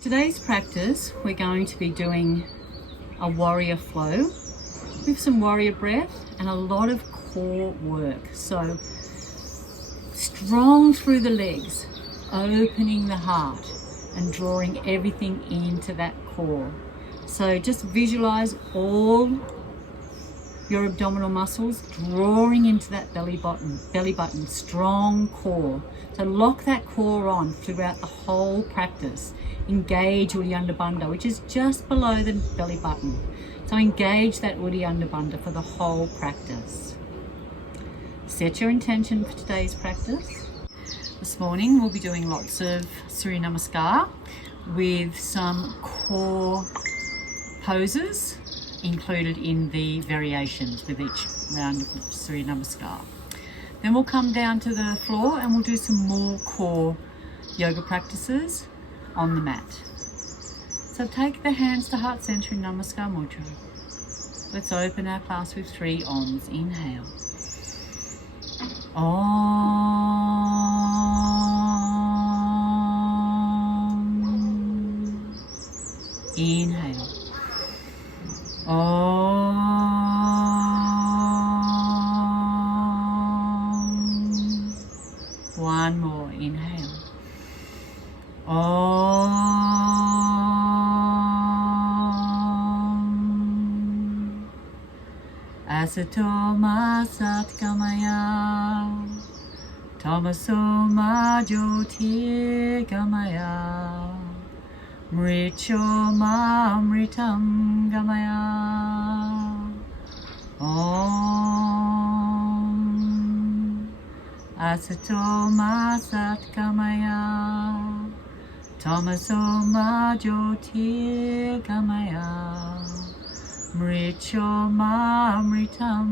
Today's practice, we're going to be doing a warrior flow with some warrior breath and a lot of core work. So strong through the legs, opening the heart and drawing everything into that core. So just visualize all your abdominal muscles drawing into that belly button, strong core. So lock that core on throughout the whole practice. Engage Uddiyana Bandha, which is just below the belly button. So engage that Uddiyana Bandha for the whole practice. Set your intention for today's practice. This morning we'll be doing lots of Surya Namaskar with some core poses included in the variations with each round of Surya Namaskar. Then we'll come down to the floor and we'll do some more core yoga practices on the mat. So take the hands to heart center in Namaskar Mudra. Let's open our class with 3 Oms. Inhale. Om. Inhale. Om. One more. Inhale. Om. Asato ma satgamaya, tamaso ma jyotirgamaya, mricho ma amritam gamaya. Om. Asato ma satgamaya, tamaso ma jyotirgamaya, mricho ma amritam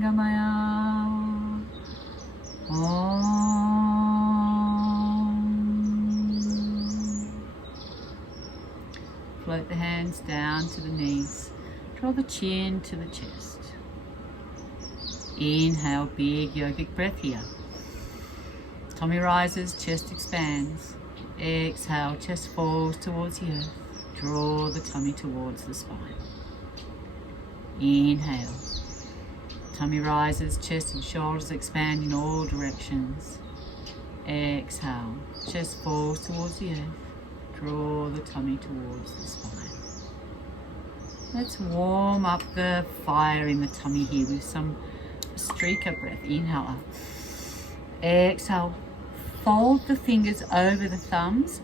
gamaya. Om. Float the hands down to the knees. Draw the chin to the chest. Inhale, big yogic breath here. Tummy rises, chest expands. Exhale, chest falls towards the earth. Draw the tummy towards the spine. Inhale. Tummy rises, chest and shoulders expand in all directions. Exhale. Chest falls towards the earth. Draw the tummy towards the spine. Let's warm up the fire in the tummy here with some Strika breath. Inhale up. Exhale. Fold the fingers over the thumbs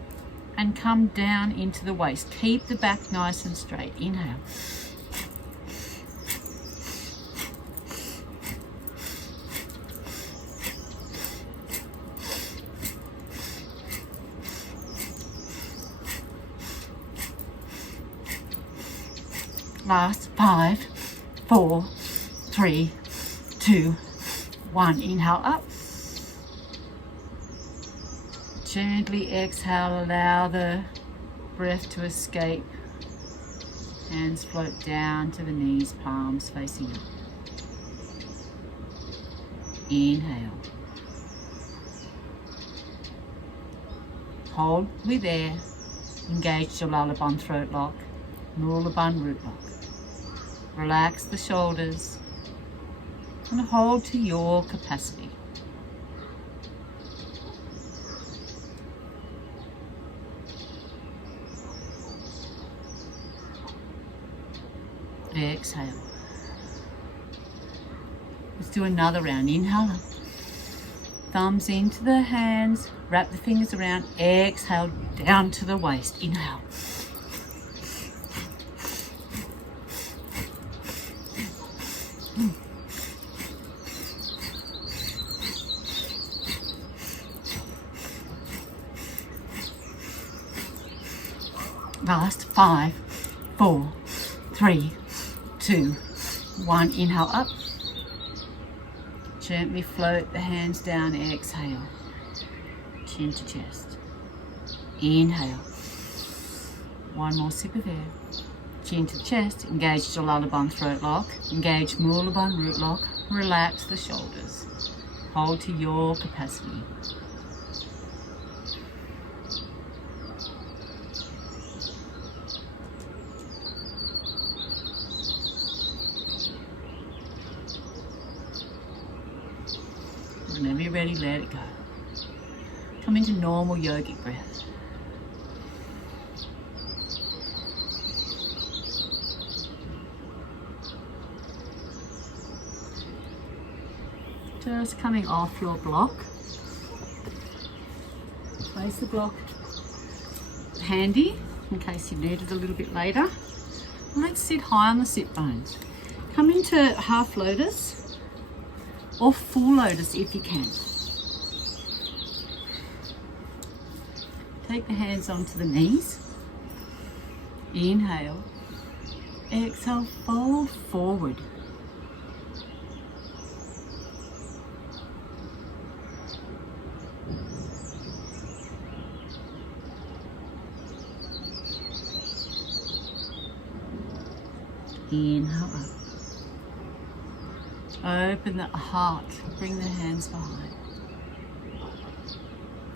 and come down into the waist. Keep the back nice and straight. Inhale. Last 5, 4, 3, 2, 1. Inhale up. Gently exhale, allow the breath to escape. Hands float down to the knees, palms facing up. Inhale. Hold with air. Engage Jalalaban throat lock, Mulaban root lock. Relax the shoulders and hold to your capacity. Exhale. Let's do another round. Inhale up. Thumbs into the hands. Wrap the fingers around. Exhale down to the waist. Inhale. Last 5, 4, 3, 2, 1. Inhale up. Gently float the hands down. Exhale. Chin to chest. Inhale. One more sip of air. Chin to the chest. Engage Jalalaban throat lock. Engage Mulaban root lock. Relax the shoulders. Hold to your capacity. Whenever you're ready, let it go. Come into normal yogic breath. Just coming off your block. Place the block handy in case you need it a little bit later. Let's sit high on the sit bones. Come into half lotus or full lotus if you can. Take the hands onto the knees. Inhale. Exhale, fold forward. Inhale up. Open the heart. Bring the hands behind.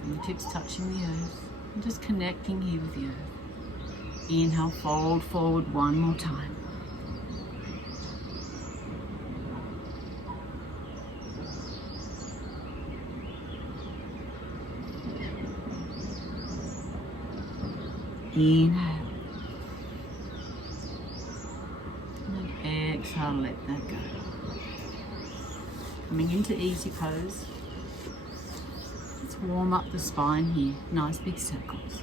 Fingertips touching the earth. And just connecting here with the earth. Inhale, fold forward one more time. Inhale. Exhale, let that go. Coming into easy pose. Let's warm up the spine here. Nice big circles.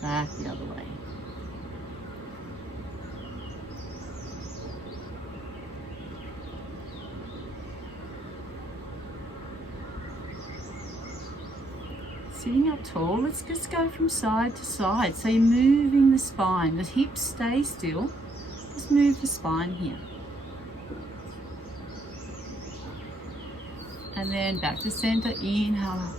Back the other way. Sitting up tall, let's just go from side to side. So you're moving the spine. The hips stay still. Just move the spine here. And then back to center. Inhale up.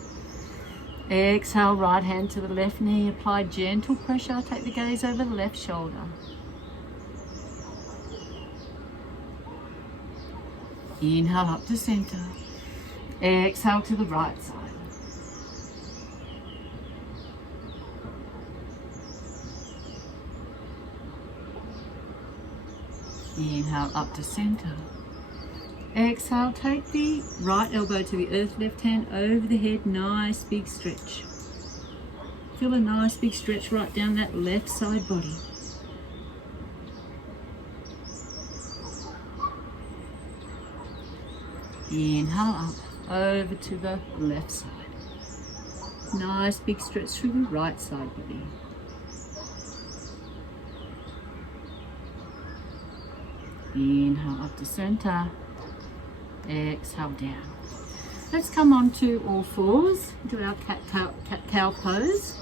Exhale, right hand to the left knee. Apply gentle pressure. Take the gaze over the left shoulder. Inhale up to center. Exhale to the right side. Inhale up to center. Exhale, take the right elbow to the earth, left hand over the head. Nice big stretch. Feel a nice big stretch right down that left side body. Inhale up, over to the left side. Nice big stretch through the right side body. Inhale up to center. Exhale down. Let's come on to all fours, do our cat-cow pose.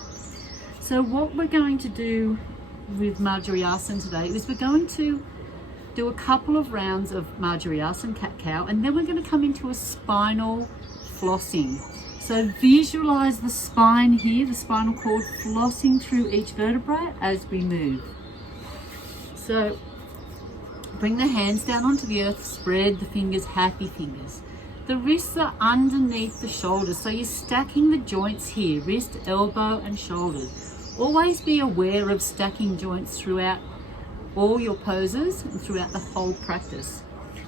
So what we're going to do with Marjariasan today is we're going to do a couple of rounds of Marjariasan cat-cow, and then we're going to come into a spinal flossing. So visualize the spine here, the spinal cord flossing through each vertebrae as we move. So bring the hands down onto the earth, spread the fingers, happy fingers. The wrists are underneath the shoulders, so you're stacking the joints here, wrist, elbow and shoulders. Always be aware of stacking joints throughout all your poses and throughout the whole practice.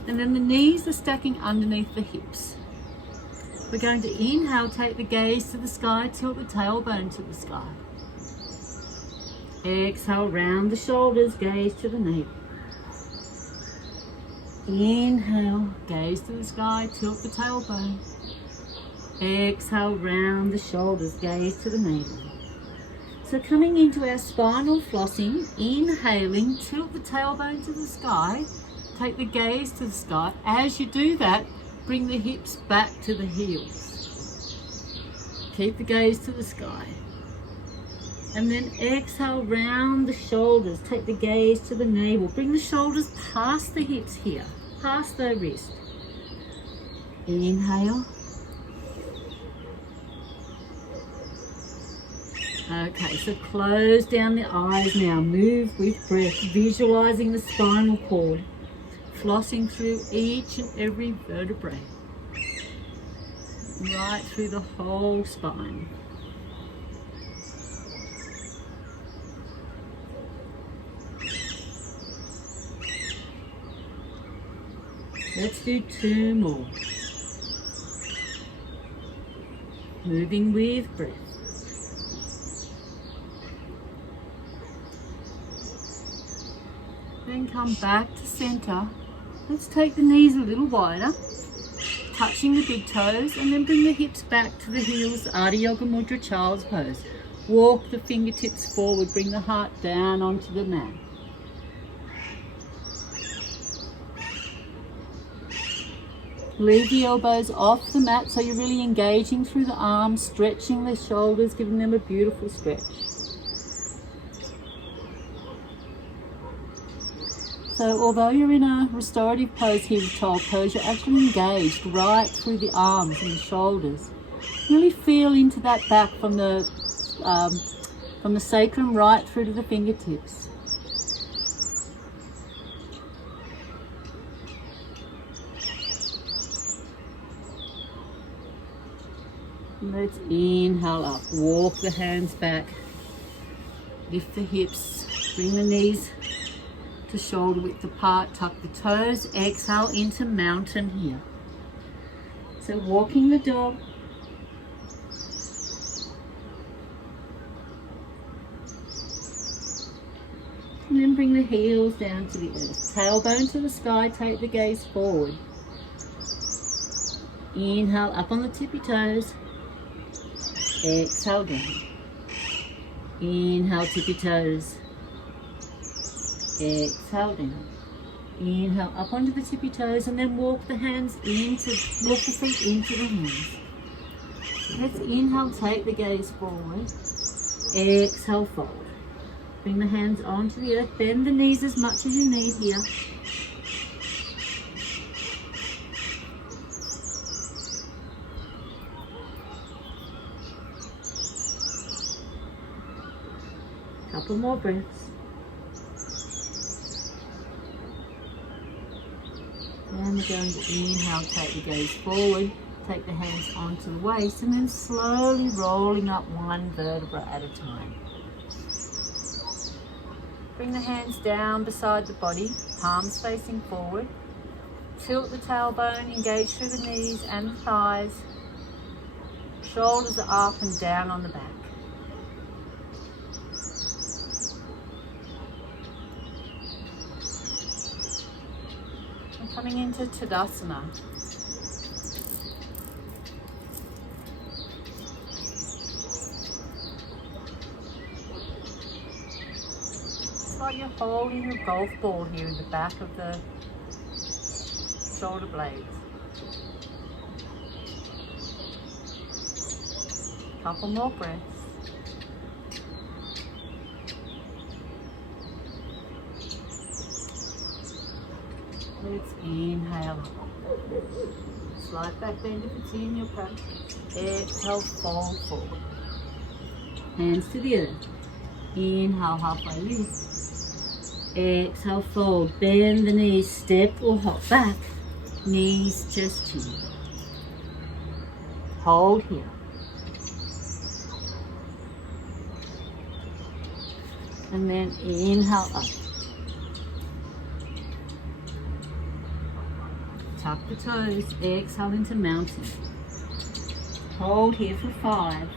And then the knees are stacking underneath the hips. We're going to inhale, take the gaze to the sky, tilt the tailbone to the sky. Exhale, round the shoulders, gaze to the navel. Inhale, gaze to the sky, tilt the tailbone. Exhale, round the shoulders, gaze to the navel. So coming into our spinal flossing, inhaling, tilt the tailbone to the sky, take the gaze to the sky. As you do that, bring the hips back to the heels. Keep the gaze to the sky. And then exhale, round the shoulders, take the gaze to the navel. Bring the shoulders past the hips here, past the wrist. Inhale. Okay, so close down the eyes now. Move with breath, visualizing the spinal cord, flossing through each and every vertebrae, right through the whole spine. Let's do 2 more. Moving with breath. Then come back to center. Let's take the knees a little wider, touching the big toes, and then bring the hips back to the heels, Ardha Yoga Mudra, Child's Pose. Walk the fingertips forward, bring the heart down onto the mat. Leave the elbows off the mat so you're really engaging through the arms, stretching the shoulders, giving them a beautiful stretch. So although you're in a restorative pose here with Child Pose, you're actually engaged right through the arms and the shoulders. Really feel into that back from the sacrum right through to the fingertips. Let's inhale up, walk the hands back, lift the hips, bring the knees to shoulder width apart, tuck the toes, exhale into mountain here. So walking the dog. And then bring the heels down to the earth. Tailbone to the sky, take the gaze forward. Inhale up on the tippy toes. Exhale down. Inhale, tippy toes. Exhale down. Inhale up onto the tippy toes, and then walk the feet into the hands. Let's inhale, take the gaze forward. Exhale, fold. Bring the hands onto the earth. Bend the knees as much as you need here. Couple more breaths. And we're going to inhale, take the gaze forward, take the hands onto the waist, and then slowly rolling up one vertebra at a time. Bring the hands down beside the body, palms facing forward. Tilt the tailbone, engage through the knees and the thighs. Shoulders are up and down on the back. Coming into Tadasana. It's like you're holding a golf ball here in the back of the shoulder blades. Couple more breaths. Let's inhale. Slight back bend if it's in your practice. Exhale, fold forward. Hands to the earth. Inhale, halfway lift. Exhale, fold. Bend the knees, step or hop back. Knees, chest, chin. Hold here. And then inhale up. Tuck the toes, exhale into mountain. Hold here for 5.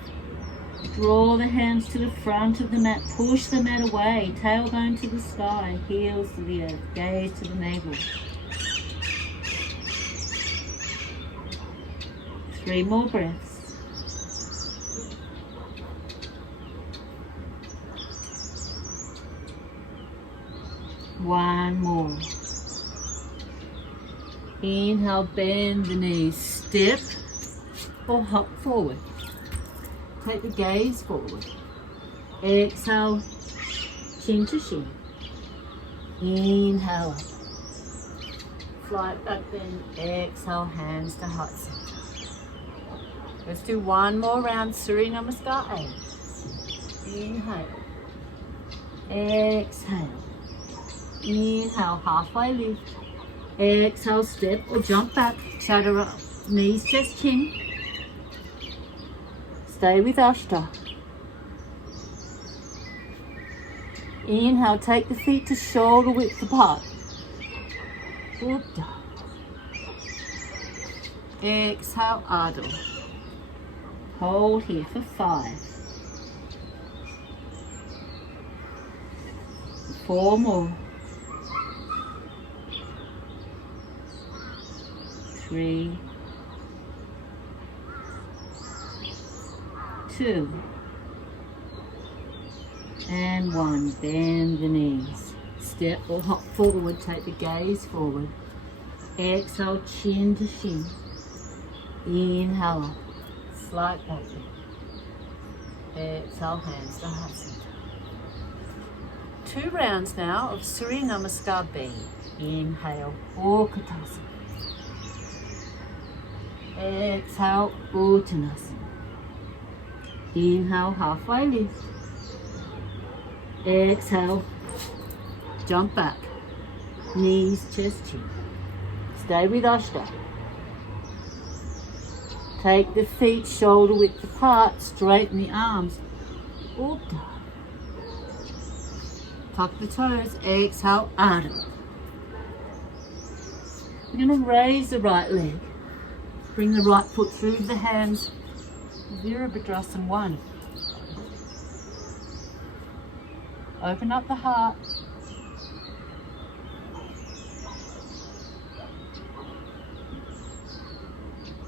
Draw the hands to the front of the mat, push the mat away, tailbone to the sky, heels to the earth, gaze to the navel. 3 more breaths. One more. Inhale, bend the knees, step or hop forward. Take the gaze forward. Exhale, chin to shin. Inhale up. Slight back bend. Exhale, hands to heart center. Let's do one more round, Surya Namaskar 8. Inhale. Exhale. Inhale, halfway lift. Exhale, step or jump back, chaturanga, knees, chest, chin. Stay with Ashta. Inhale, take the feet to shoulder width apart. Buddha. Exhale, Ardha. Hold here for 5. 4 more. 3, 2, and 1. Bend the knees. Step or hop forward, take the gaze forward. Exhale, chin to shin. Inhale up, slight back bend. Exhale, hands to heart center. 2 rounds now of Surya Namaskar B. Inhale, Orkatasana. Exhale, Uttanasana. Inhale, halfway lift. Exhale, jump back. Knees, chest, chin. Stay with Ashta. Take the feet shoulder width apart, straighten the arms. Uddha. Tuck the toes, exhale, Ardha. We're going to raise the right leg. Bring the right foot through the hands. Virabhadrasana 1. Open up the heart.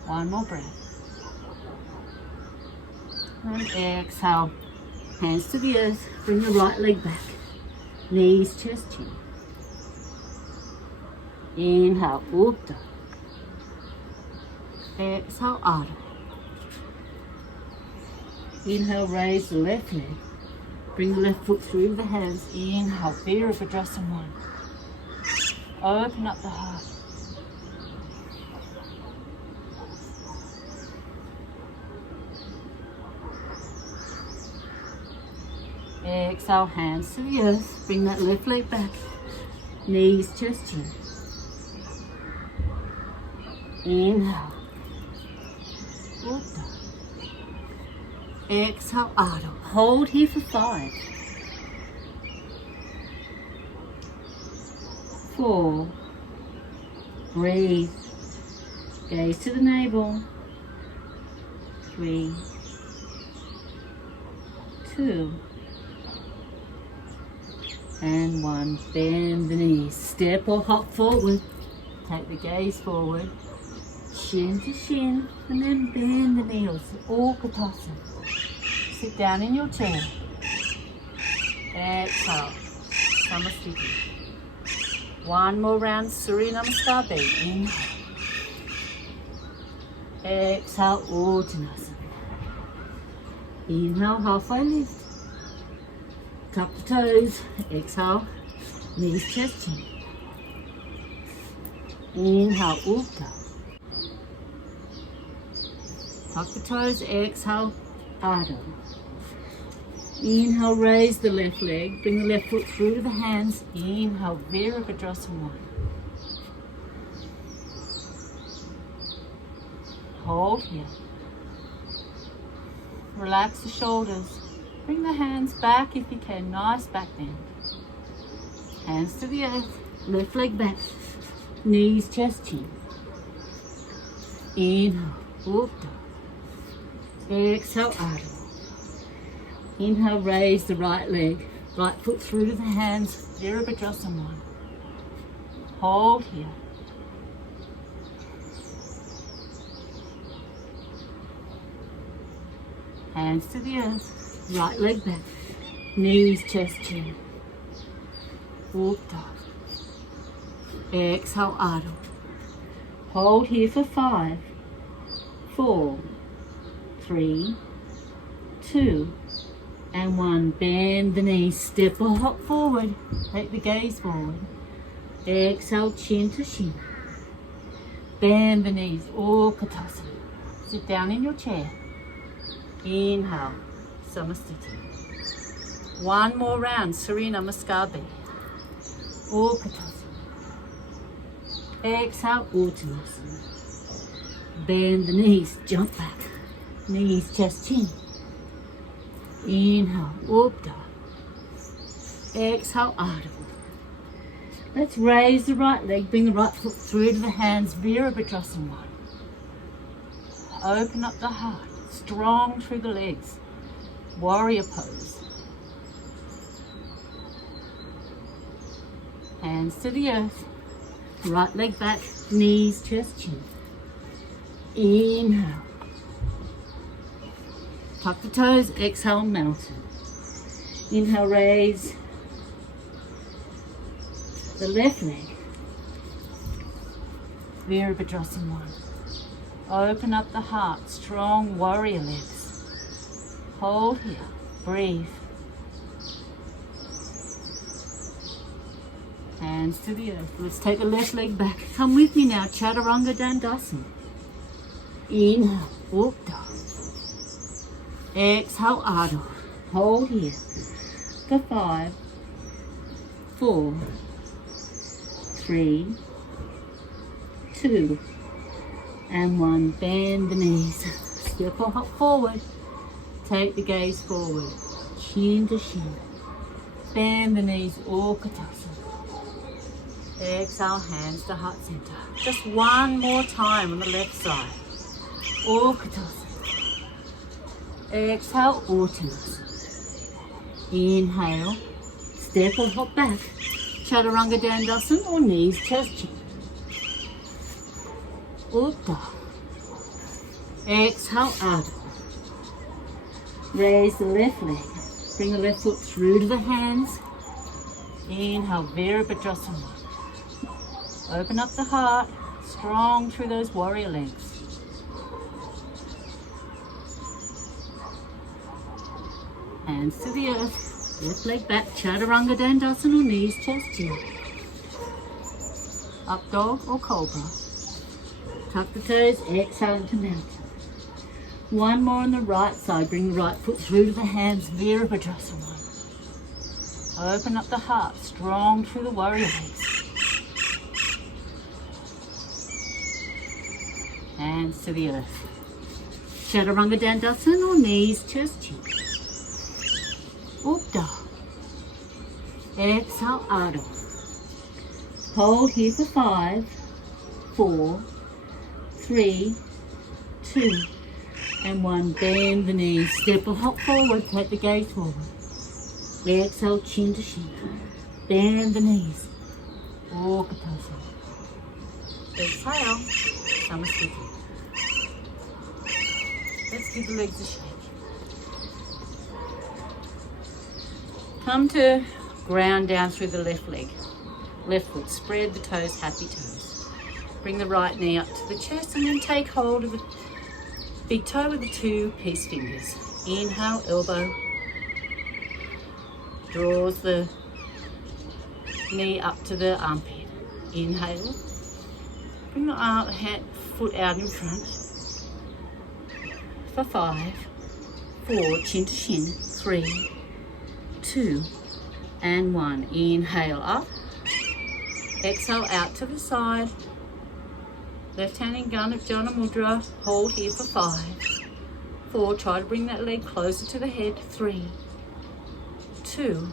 One more breath. And exhale. Hands to the earth. Bring the right leg back. Knees, chest, chin. Inhale, Uddha. Exhale, Ardha. Inhale, raise the left leg. Bring the left foot through the hands. Inhale, Virabhadrasana 1. Open up the heart. Exhale, hands to the earth. Bring that left leg back. Knees, chest, chin. Inhale. Uddha. Exhale, Ardha. Hold here for 5. 4. Breathe. Gaze to the navel. 3, 2, and 1. Bend the knees. Step or hop forward. Take the gaze forward. Shin to shin, and then bend the knees. Orkatasana. Sit down in your chair. Exhale. Namaste. 1 more round, Surya Namaskar B. Inhale. Exhale, Uttanasana. Inhale, halfway lift. Tuck the toes. Exhale, knees, chest, chin. Inhale, Uddha. Tuck the toes. Exhale, Ardha. Inhale, raise the left leg. Bring the left foot through to the hands. Inhale, Virabhadrasana 1. Hold here. Relax the shoulders. Bring the hands back if you can. Nice back bend. Hands to the earth. Left leg back. Knees, chest, chin. Inhale, Uddha. Exhale, Ardha. Inhale, raise the right leg. Right foot through to the hands. Virabhadrasana 1. Hold here. Hands to the earth. Right leg back. Knees, chest, chin. Uddha. Exhale, Ardha. Hold here for 5, 4, 3, 2, and 1. Bend the knees. Step or hop forward. Take the gaze forward. Exhale, chin to shin. Bend the knees. Orkatasana. Sit down in your chair. Inhale, Samasthiti. 1 more round, Surya Namaskar B. Orkatasana. Exhale, Uttanasana. Bend the knees, jump back. Knees, chest, chin. Inhale, Uddha. Exhale, Ardha. Let's raise the right leg, bring the right foot through to the hands, Virabhadrasana 1. Open up the heart, strong through the legs. Warrior pose. Hands to the earth. Right leg back, knees, chest, chin. Inhale. Tuck the toes, exhale, mountain. Inhale, raise the left leg. Virabhadrasana 1. Open up the heart, strong warrior legs. Hold here, breathe. Hands to the earth. Let's take the left leg back. Come with me now, Chaturanga Dandasana. Inhale, Uddha. Exhale, Ardha. Hold here for 5, 4, 3, 2, and 1. Bend the knees. Step or hop forward. Take the gaze forward. Chin to shin. Bend the knees. Utkatasana. Exhale, hands to heart center. Just one more time on the left side. Utkatasana. Exhale, Uttanasana. Inhale. Step or hop back. Chaturanga Dandasana or knees, chest, chin. Uddha. Exhale, Ardha. Raise the left leg. Bring the left foot through to the hands. Inhale, Virabhadrasana. Open up the heart, strong through those warrior legs. Hands to the earth. Left leg back, Chaturanga Dandasana or knees, chest, chin. Up dog or cobra. Tuck the toes, exhale into mountain. One more on the right side. Bring the right foot through to the hands, Virabhadrasana. Open up the heart, strong through the warrior legs. Hands to the earth. Chaturanga Dandasana or knees, chest, chin. Uddha. Exhale, Ardha. Hold here for 5, 4, 3, 2, and 1. Bend the knees. Step or hop forward. Take the gaze forward. Exhale, chin to shin. Bend the knees. Utkatasana. Exhale, Namaste. Let's give the legs a shake. Come to ground down through the left leg. Left foot, spread the toes, happy toes. Bring the right knee up to the chest and then take hold of the big toe with the 2 peace fingers. Inhale, elbow. Draws the knee up to the armpit. Inhale. Bring the foot out in front. For 5, 4, chin to shin. 3, 2, and 1. Inhale up. Exhale out to the side. Left hand in Jana Mudra. Hold here for 5, 4. Try to bring that leg closer to the head. 3, 2,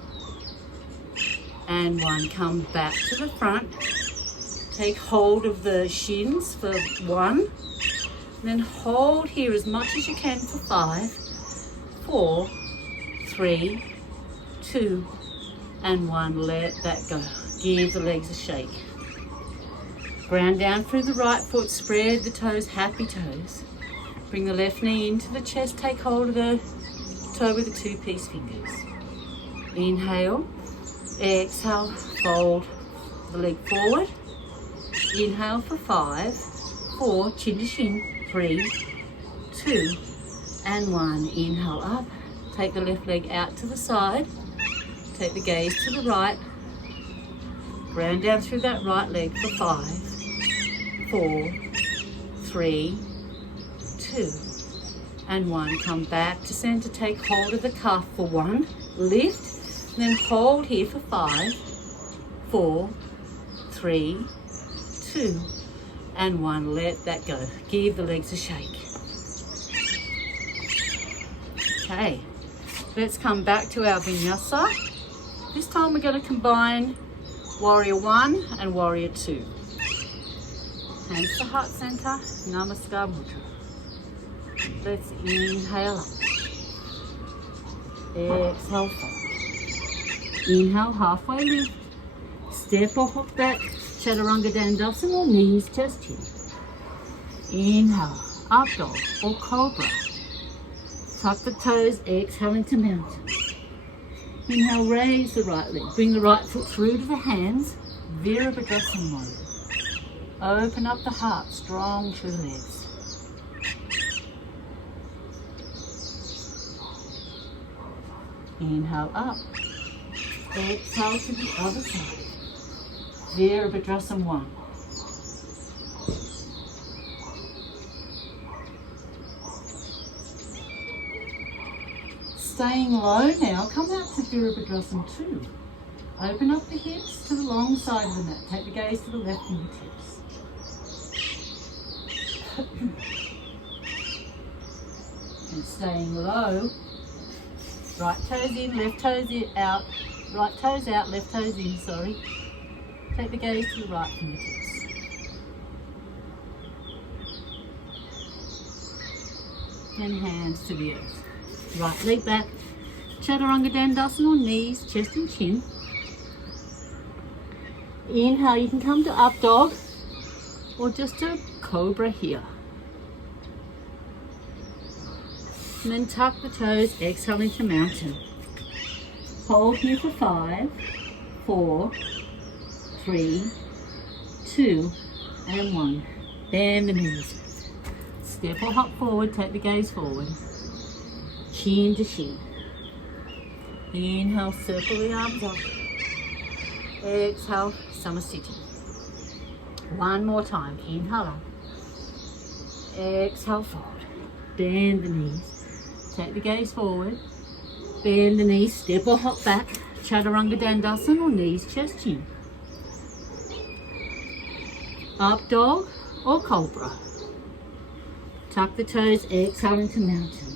and 1. Come back to the front. Take hold of the shins for 1. Then hold here as much as you can for 5, 4, 3, 2, and 1. Let that go. Give the legs a shake. Ground down through the right foot. Spread the toes, happy toes. Bring the left knee into the chest. Take hold of the toe with the 2 peace fingers. Inhale. Exhale. Fold the leg forward. Inhale for 5, 4, chin to shin. 3, 2, and 1. Inhale up. Take the left leg out to the side. Take the gaze to the right. Ground down through that right leg for 5, 4, 3, 2, and 1. Come back to center. Take hold of the calf for 1. Lift. Then hold here for 5, 4, 3, 2, and 1. Let that go. Give the legs a shake. Okay, let's come back to our vinyasa. This time we're going to combine warrior 1 and warrior 2. Hands to heart center, Namaste Mudra. Let's inhale up. Exhale, fold. Inhale, halfway lift. Step or hop back. Chaturanga Dandasana or knees, chest here. Inhale, up dog or cobra. Tuck the toes, exhale into mountain. Inhale, raise the right leg. Bring the right foot through to the hands. Virabhadrasana mode. Open up the heart, strong through the legs. Inhale up. Exhale to the other side. Virabhadrasana 1. Staying low now, come out to Virabhadrasana 2. Open up the hips to the long side of the mat. Take the gaze to the left fingertips. And staying low, right toes in, left toes out, right toes out, left toes in, sorry. Take the gaze to the right fingertips. And hands to the earth. Right leg back, Chaturanga Dandasana or knees, chest and chin. Inhale, you can come to up dog or just a cobra here. And then tuck the toes, exhale into mountain. Hold here for 5, 4, 3, 2, and 1. Bend the knees. Step or hop forward, take the gaze forward. Chin to shin. Inhale, circle the arms up. Exhale, Samasthiti. One more time. Inhale up. Exhale, fold. Bend the knees. Take the gaze forward. Bend the knees. Step or hop back. Chaturanga Dandasana or knees, chest, chin. Up dog or cobra. Tuck the toes. Exhale into mountain.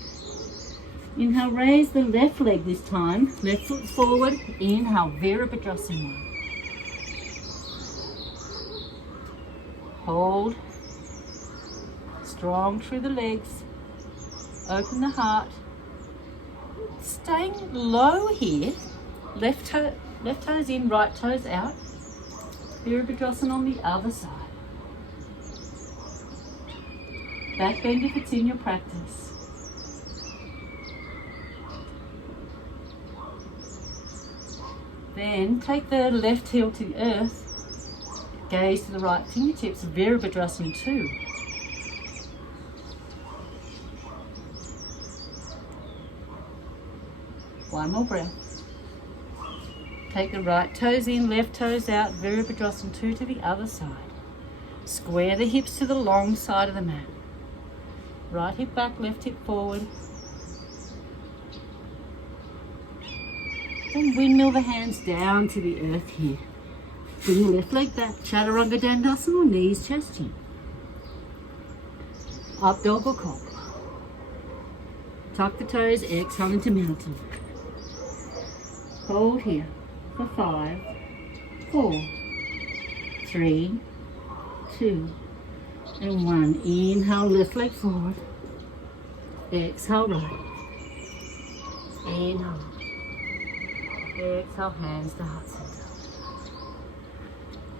Inhale, raise the left leg this time. Left foot forward. Inhale, Virabhadrasana 1. Hold. Strong through the legs. Open the heart. Staying low here. Left toes in, right toes out. Virabhadrasana on the other side. Back bend if it's in your practice. Then take the left heel to the earth. Gaze to the right fingertips, Virabhadrasana 2. One more breath. Take the right toes in, left toes out, Virabhadrasana 2 to the other side. Square the hips to the long side of the mat. Right hip back, left hip forward. Then windmill the hands down to the earth here. Bring the left leg back, Chaturanga Dandasana or knees, chest, chin. Up dog or cobra. Tuck the toes, exhale into mountain. Hold here for 5, 4, 3, 2, and 1. Inhale, left leg forward. Exhale, right. Inhale. Exhale, hands to heart center.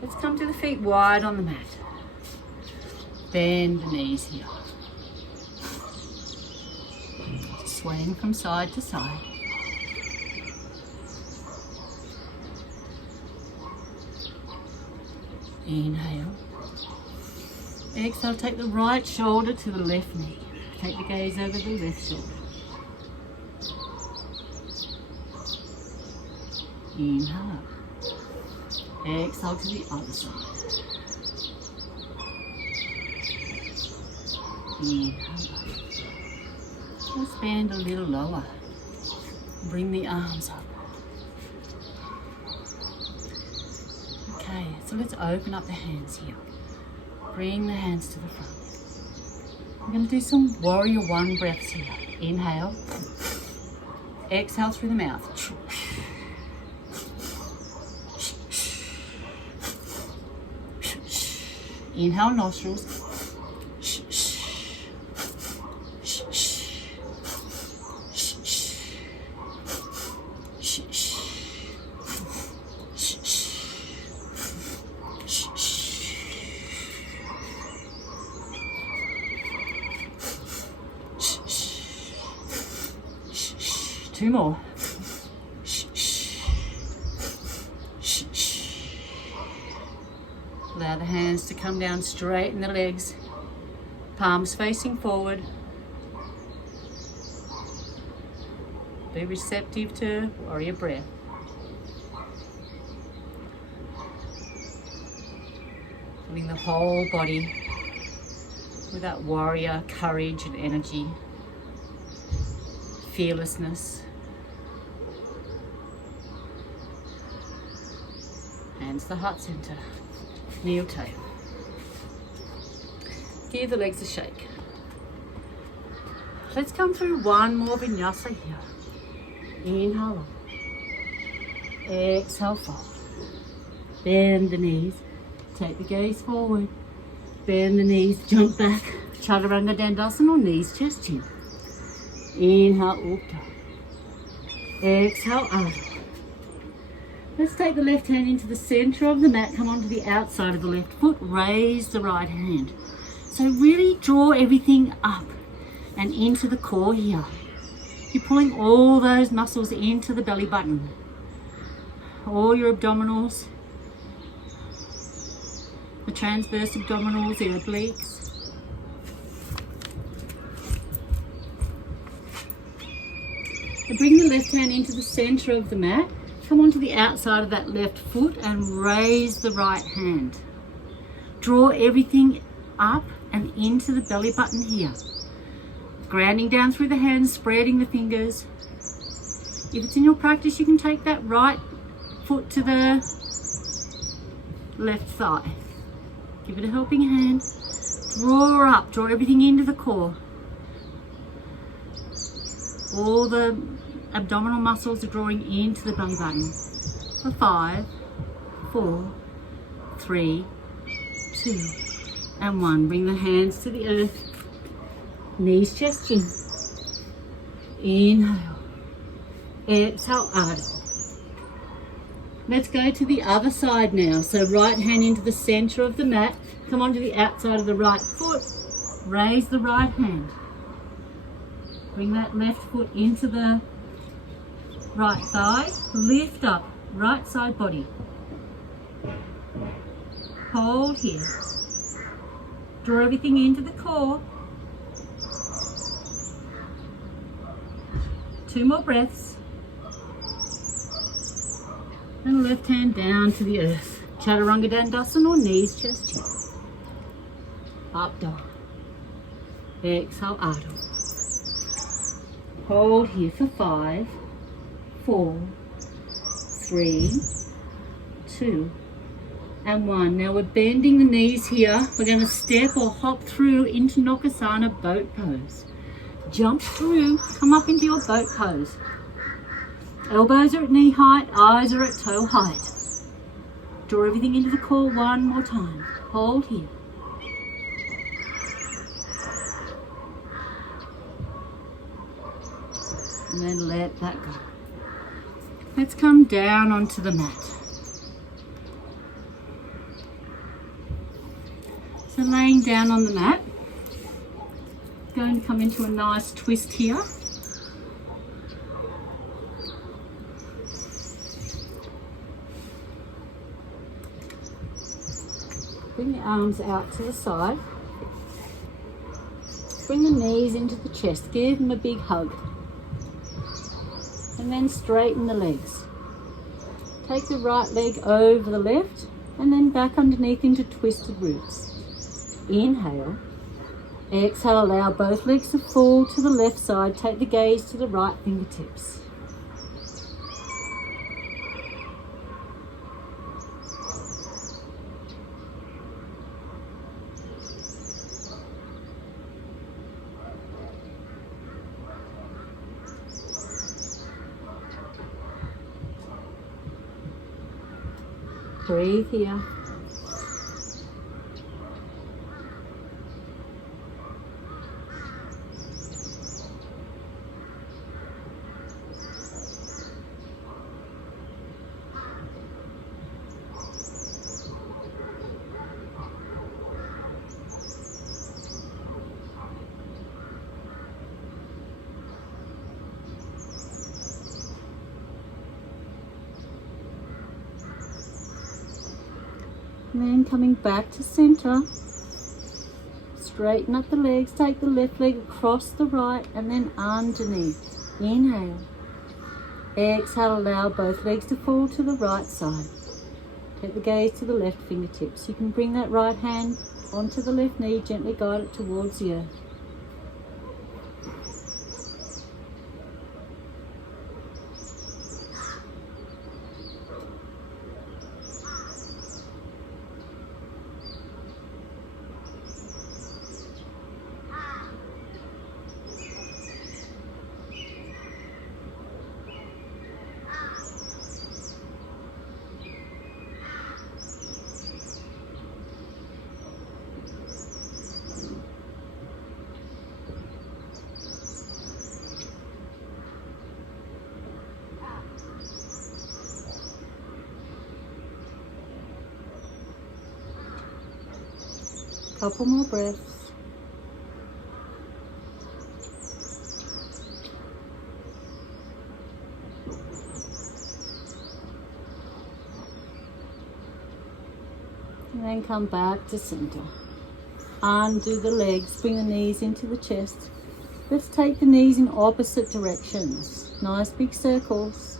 Let's come to the feet wide on the mat. Bend the knees here. Swaying from side to side. Inhale. Exhale, take the right shoulder to the left knee. Take the gaze over the left shoulder. Inhale up. Exhale to the other side. Inhale up. Let's bend a little lower. Bring the arms up. Okay, so let's open up the hands here. Bring the hands to the front. We're going to do some warrior 1 breaths here. Inhale. Exhale through the mouth. Inhale, nostrils. 2 more. Shh, shh. Shh, shh. Allow the hands to come down, straighten the legs, palms facing forward. Be receptive to warrior breath. Filling the whole body with that warrior courage and energy, fearlessness. Hands to the heart center, knee or toe. Give the legs a shake. Let's come through one more vinyasa here. Inhale up. Exhale, fold. Bend the knees. Take the gaze forward. Bend the knees, jump back. Chaturanga Dandasana or knees, chest, chin. Inhale, Uttar. Exhale, Ardha. Let's take the left hand into the center of the mat. Come onto the outside of the left foot. Raise the right hand. So really draw everything up and into the core here. You're pulling all those muscles into the belly button. All your abdominals, the transverse abdominals, the obliques. And bring the left hand into the center of the mat. Come onto the outside of that left foot and raise the right hand. Draw everything up and into the belly button here. Grounding down through the hands, spreading the fingers. If it's in your practice, you can take that right foot to the left thigh. Give it a helping hand. Draw up, draw everything into the core. All the abdominal muscles are drawing into the belly button. For 5, 4, 3, 2, and 1. Bring the hands to the earth. Knees, chest, chin. Inhale. Exhale, Ardha. Let's go to the other side now. So right hand into the center of the mat. Come onto the outside of the right foot. Raise the right hand. Bring that left foot into the right thigh. Lift up, right side body. Hold here. Draw everything into the core. 2 more breaths. And left hand down to the earth. Chaturanga Dandasana or knees, chest, chin. Up dog. Exhale, Ardha. Hold here for 5, 4, 3, 2, and 1. Now we're bending the knees here. We're going to step or hop through into Nokasana boat pose. Jump through, come up into your boat pose. Elbows are at knee height, eyes are at toe height. Draw everything into the core one more time. Hold here. And then let that go. Let's come down onto the mat. So laying down on the mat, going to come into a nice twist here. Bring the arms out to the side. Bring the knees into the chest. Give them a big hug. And then straighten the legs. Take the right leg over the left and then back underneath into twisted roots. Inhale. Exhale, allow both legs to fall to the left side. Take the gaze to the right fingertips. Breathe here. And then coming back to center. Straighten up the legs, take the left leg across the right and then underneath. Inhale. Exhale, allow both legs to fall to the right side. Take the gaze to the left fingertips. You can bring that right hand onto the left knee, gently guide it towards the earth. Couple more breaths. And then come back to center. Undo the legs, bring the knees into the chest. Let's take the knees in opposite directions. Nice big circles.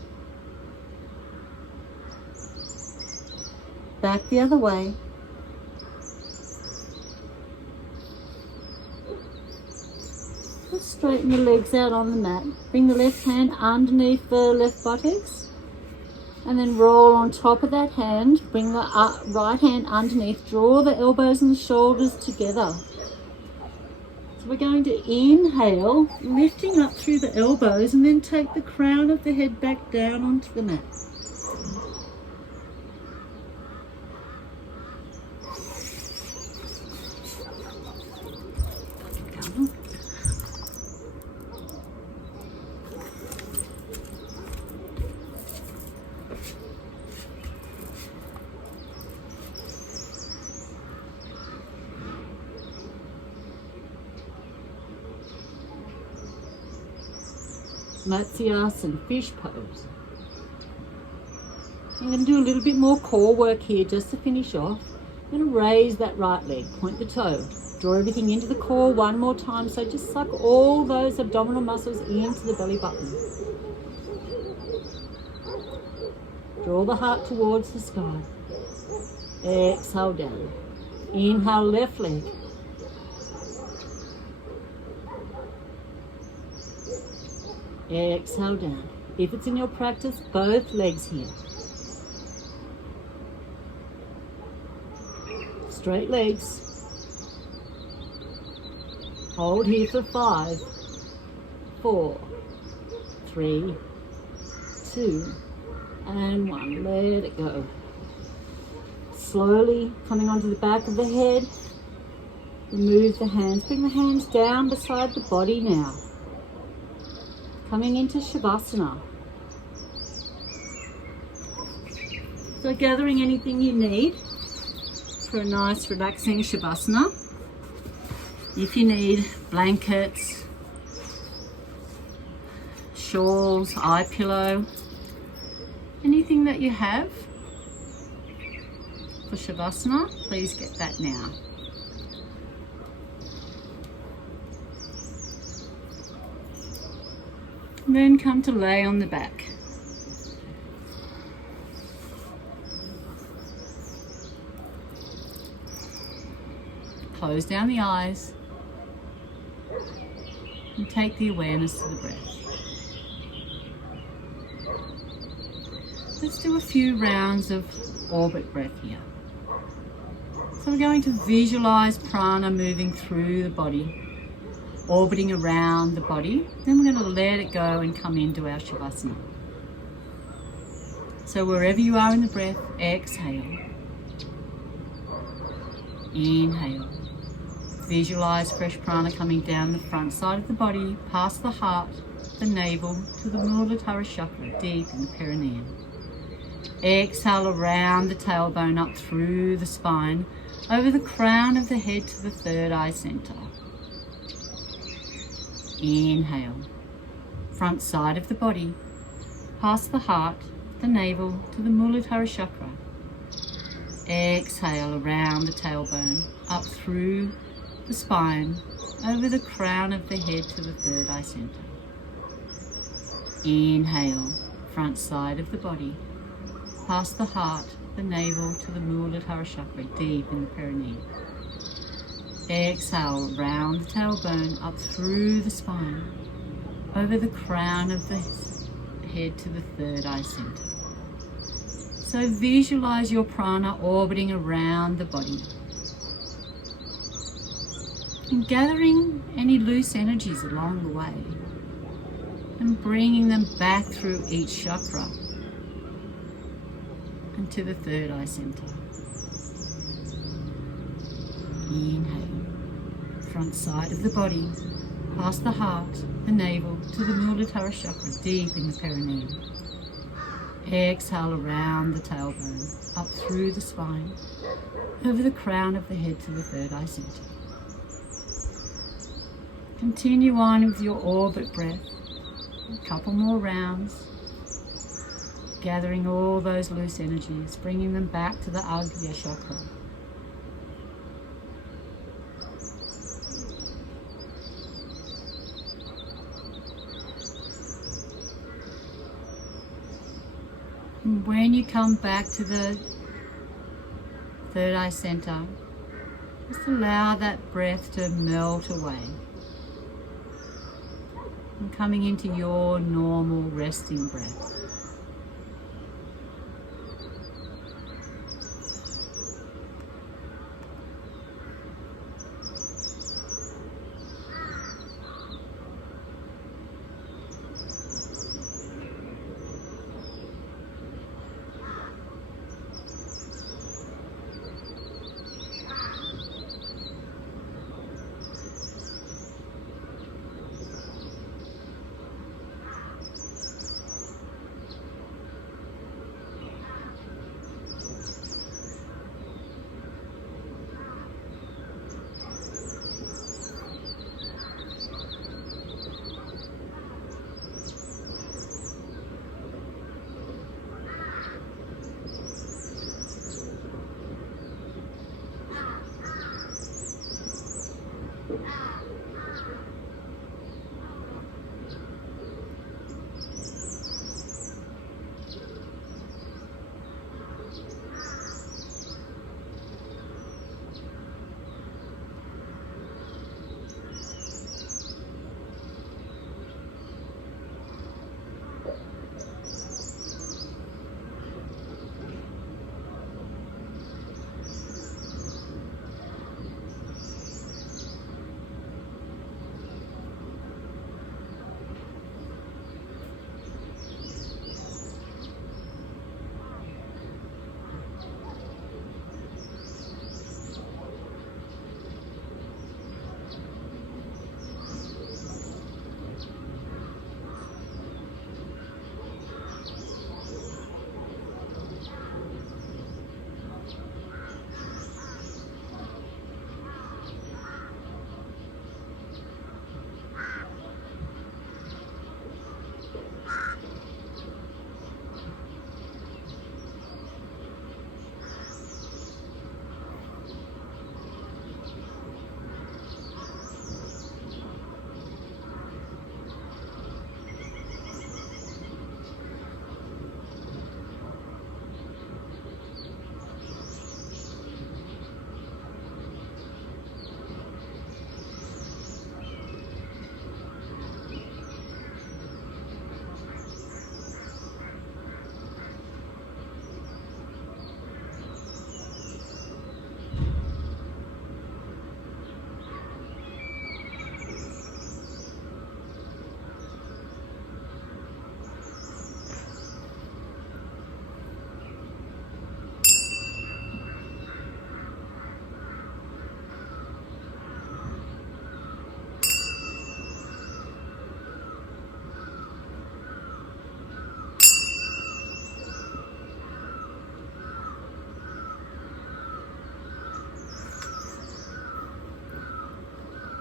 Back the other way. Let's straighten the legs out on the mat. Bring the left hand underneath the left buttocks and then roll on top of that hand. Bring the right hand underneath. Draw the elbows and the shoulders together. So we're going to inhale, lifting up through the elbows and then take the crown of the head back down onto the mat. Matsyasana, fish pose. I'm going to do a little bit more core work here just to finish off. I'm going to raise that right leg, point the toe, draw everything into the core one more time. So just suck all those abdominal muscles into the belly button. Draw the heart towards the sky. Exhale down. Inhale, left leg. Exhale down. If it's in your practice, both legs here. Straight legs. Hold here for 5, 4, 3, 2, and 1. Let it go. Slowly coming onto the back of the head. Remove the hands. Bring the hands down beside the body now. Coming into Shavasana. So gathering anything you need for a nice relaxing Shavasana. If you need blankets, shawls, eye pillow, anything that you have for Shavasana, please get that now. And then come to lay on the back. Close down the eyes and take the awareness to the breath. Let's do a few rounds of orbit breath here. So we're going to visualize prana moving through the body, orbiting around the body. Then we're going to let it go and come into our Shavasana. So wherever you are in the breath, exhale. Inhale. Visualize fresh prana coming down the front side of the body, past the heart, the navel, to the Muladhara chakra, deep in the perineum. Exhale around the tailbone, up through the spine, over the crown of the head to the third eye center. Inhale. Front side of the body, past the heart, the navel, to the Muladhara chakra. Exhale around the tailbone, up through the spine, over the crown of the head to the third eye center. Inhale, front side of the body, past the heart, the navel to the Muladhara chakra, deep in the perineum. Exhale, round the tailbone, up through the spine, over the crown of the head to the third eye center. So visualize your prana orbiting around the body and gathering any loose energies along the way and bringing them back through each chakra and to the third eye center. Inhale, front side of the body, past the heart, the navel to the Muladhara chakra, deep in the perineum. Exhale around the tailbone, up through the spine, over the crown of the head to the third eye center. Continue on with your orbit breath, a couple more rounds, gathering all those loose energies, bringing them back to the Agya chakra. And when you come back to the third eye center, just allow that breath to melt away and coming into your normal resting breath.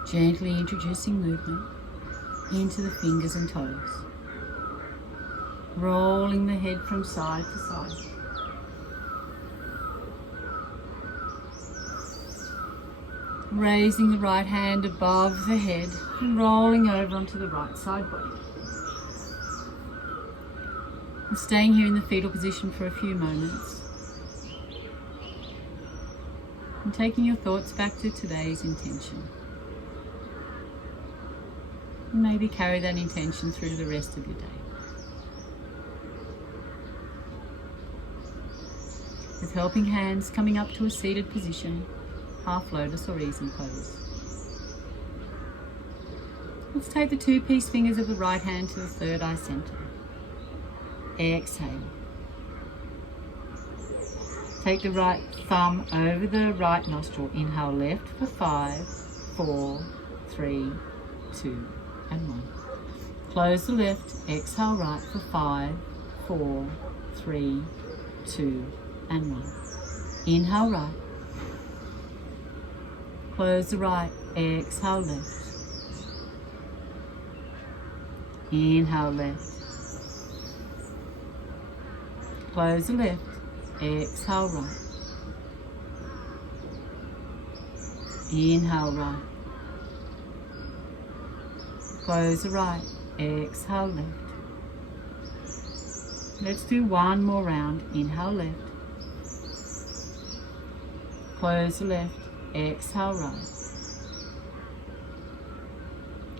Gently introducing movement into the fingers and toes. Rolling the head from side to side. Raising the right hand above the head and rolling over onto the right side body. And staying here in the fetal position for a few moments. And taking your thoughts back to today's intention. And maybe carry that intention through to the rest of your day. With helping hands coming up to a seated position, half lotus or easy pose. Let's take the 2 peace fingers of the right hand to the third eye center. Exhale. Take the right thumb over the right nostril. Inhale left for 5, 4, 3, 2, and 1. Close the left. Exhale right for 5, 4, 3, 2, and 1. Inhale right. Close the right. Exhale left. Inhale left. Close the left. Exhale right. Inhale right. Close the right. Exhale left. Let's do one more round. Inhale left. Close the left. Exhale right.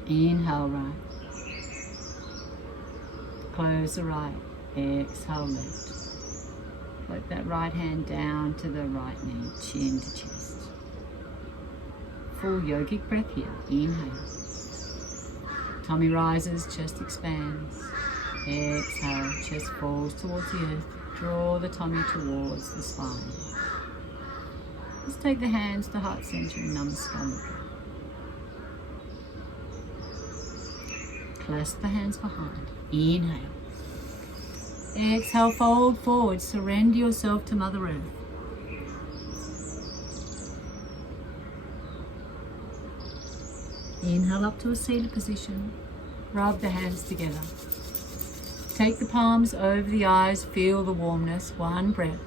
Inhale right. Close the right. Exhale left. Float that right hand down to the right knee, chin to chest. Full yogic breath here. Inhale. Tummy rises, chest expands. Exhale, chest falls towards the earth. Draw the tummy towards the spine. Let's take the hands to heart center and Namaste. Clasp the hands behind. Inhale. Exhale, fold forward. Surrender yourself to Mother Earth. Inhale up to a seated position. Rub the hands together. Take the palms over the eyes. Feel the warmness. One breath.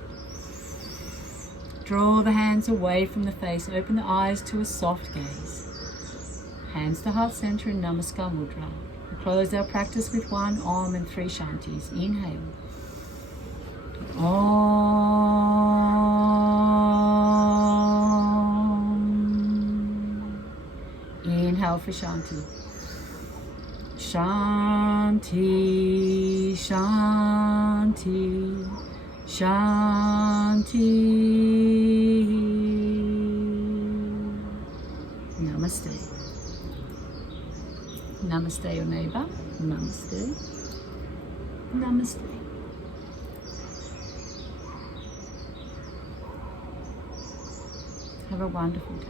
Draw the hands away from the face. Open the eyes to a soft gaze. Hands to heart center in Namaskar Mudra. We close our practice with 1 Om and 3 Shantis. Inhale. Om. Inhale for Shanti. Shanti, Shanti, Shanti. Namaste. Namaste, your neighbor. Namaste. Namaste. Have a wonderful day.